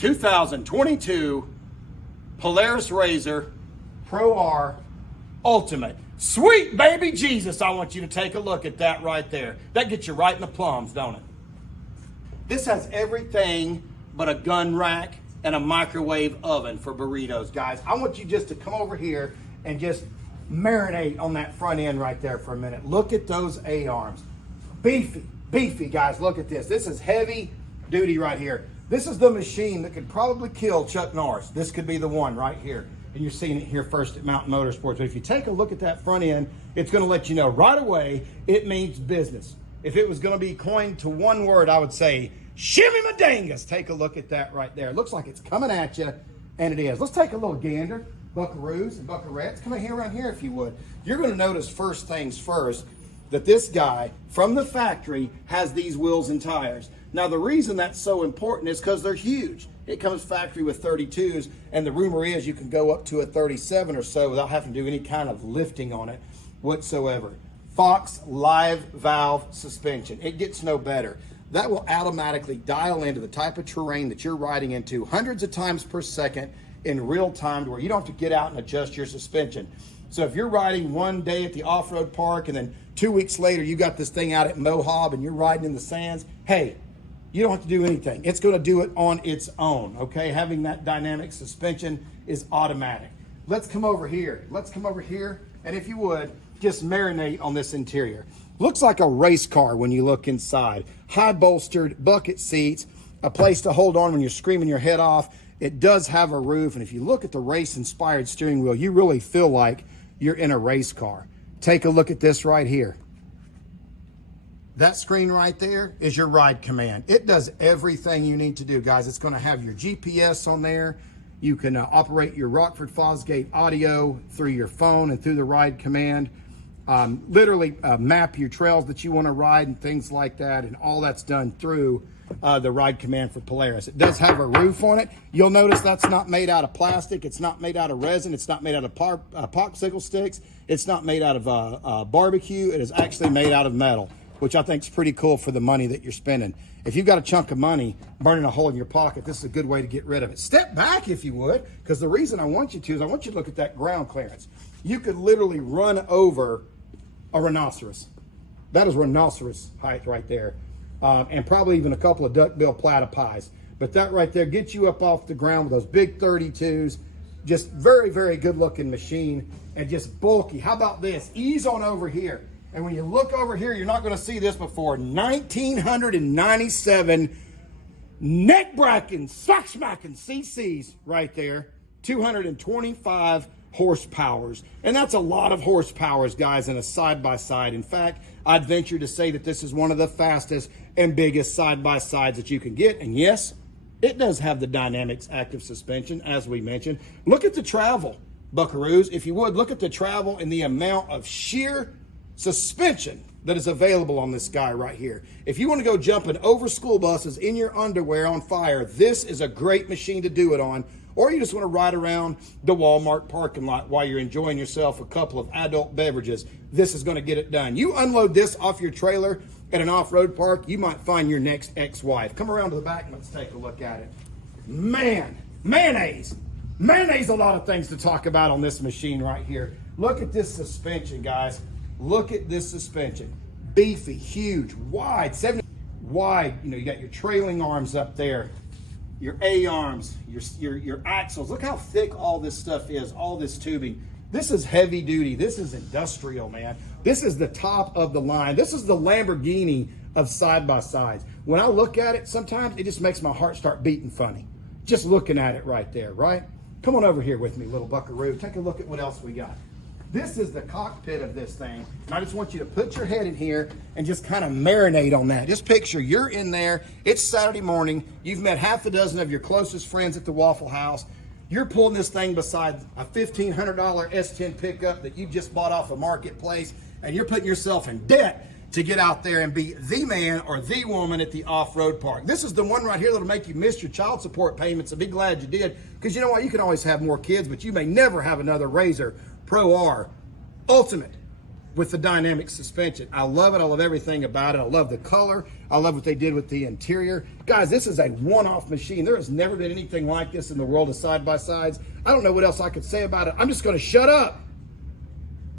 2022 Polaris Rzr Pro R Ultimate. Sweet baby Jesus, I want you to take a look at that right there. That gets you right in the plums, don't it? This has everything but a gun rack and a microwave oven for burritos, guys. I want you just to come over here and just marinate on that front end right there for a minute. Look at those A-arms. Beefy, beefy, guys. Look at this. This is heavy duty right here. This is the machine that could probably kill Chuck Norris. This could be the one right here. And you're seeing it here first at Mountain Motorsports. But if you take a look at that front end, it's going to let you know right away it means business. If it was going to be coined to one word, I would say shimmy my dangus. Take a look at that right there. It looks like it's coming at you, and it is. Let's take a little gander. Buckaroos and buckarettes, come in here around here if you would. You're going to notice first things first that this guy from the factory has these wheels and tires. Now the reason that's so important is because they're huge. It comes factory with 32s, and the rumor is you can go up to a 37 or so without having to do any kind of lifting on it whatsoever. Fox live valve suspension. It gets no better. That will automatically dial into the type of terrain that you're riding into hundreds of times per second in real time, to where you don't have to get out and adjust your suspension. So if you're riding one day at the off-road park and then 2 weeks later you got this thing out at Mohab and you're riding in the sands, hey, you don't have to do anything. It's going to do it on its own, okay? Having that dynamic suspension is automatic. Let's come over here. Let's come over here, and if you would, just marinate on this interior. Looks like a race car when you look inside. High bolstered, bucket seats, a place to hold on when you're screaming your head off. It does have a roof, and if you look at the race-inspired steering wheel, you really feel like you're in a race car. Take a look at this right here. That screen right there is your ride command. It does everything you need to do, guys. It's going to have your GPS on there. You can operate your Rockford Fosgate audio through your phone and through the ride command. Literally map your trails that you want to ride and things like that, and all that's done through the ride command for Polaris. It does have a roof on it. You'll notice that's not made out of plastic. It's not made out of resin. It's not made out of popsicle sticks. It's not made out of barbecue. It is actually made out of metal, which I think is pretty cool for the money that you're spending. If you've got a chunk of money burning a hole in your pocket, this is a good way to get rid of it. Step back if you would, because the reason I want you to is I want you to look at that ground clearance. You could literally run over a rhinoceros. That is rhinoceros height right there. And probably even a couple of duckbill platypus. But that right there gets you up off the ground with those big 32s. Just very, very good looking machine, and just bulky. How about this? Ease on over here. And when you look over here, you're not going to see this before. 1997 neck-bracking, sock-smacking CCs right there. 225 horsepowers. And that's a lot of horsepowers, guys, in a side-by-side. In fact, I'd venture to say that this is one of the fastest and biggest side-by-sides that you can get. And yes, it does have the Dynamics active suspension, as we mentioned. Look at the travel, buckaroos. If you would, look at the travel and the amount of sheer suspension that is available on this guy right here. If you want to go jumping over school buses in your underwear on fire, this is a great machine to do it on. Or you just want to ride around the Walmart parking lot while you're enjoying yourself a couple of adult beverages, this is going to get it done. You unload this off your trailer at an off-road park, you might find your next ex-wife. Come around to the back and let's take a look at it. Man, mayonnaise. Mayonnaise, a lot of things to talk about on this machine right here. Look at this suspension, guys. Look at this suspension. Beefy, huge, wide, 70 wide. You know, you got your trailing arms up there, your A-arms, your axles. Look how thick all this stuff is, all this tubing. This is heavy duty. This is industrial, man. This is the top of the line. This is the Lamborghini of side-by-sides. When I look at it, sometimes it just makes my heart start beating funny. Just looking at it right there, right? Come on over here with me, little buckaroo. Take a look at what else we got. This is the cockpit of this thing. And I just want you to put your head in here and just kind of marinate on that. Just picture you're in there. It's Saturday morning. You've met half a dozen of your closest friends at the Waffle House. You're pulling this thing beside a $1,500 S10 pickup that you just bought off a marketplace, and you're putting yourself in debt to get out there and be the man or the woman at the off-road park. This is the one right here that'll make you miss your child support payments, and be glad you did, because you know what? You can always have more kids, but you may never have another Rzr Pro R Ultimate. with the dynamic suspension. I love it. I love everything about it. I love the color. I love what they did with the interior. Guys, this is a one-off machine. There has never been anything like this in the world of side-by-sides. I don't know what else I could say about it. I'm just going to shut up.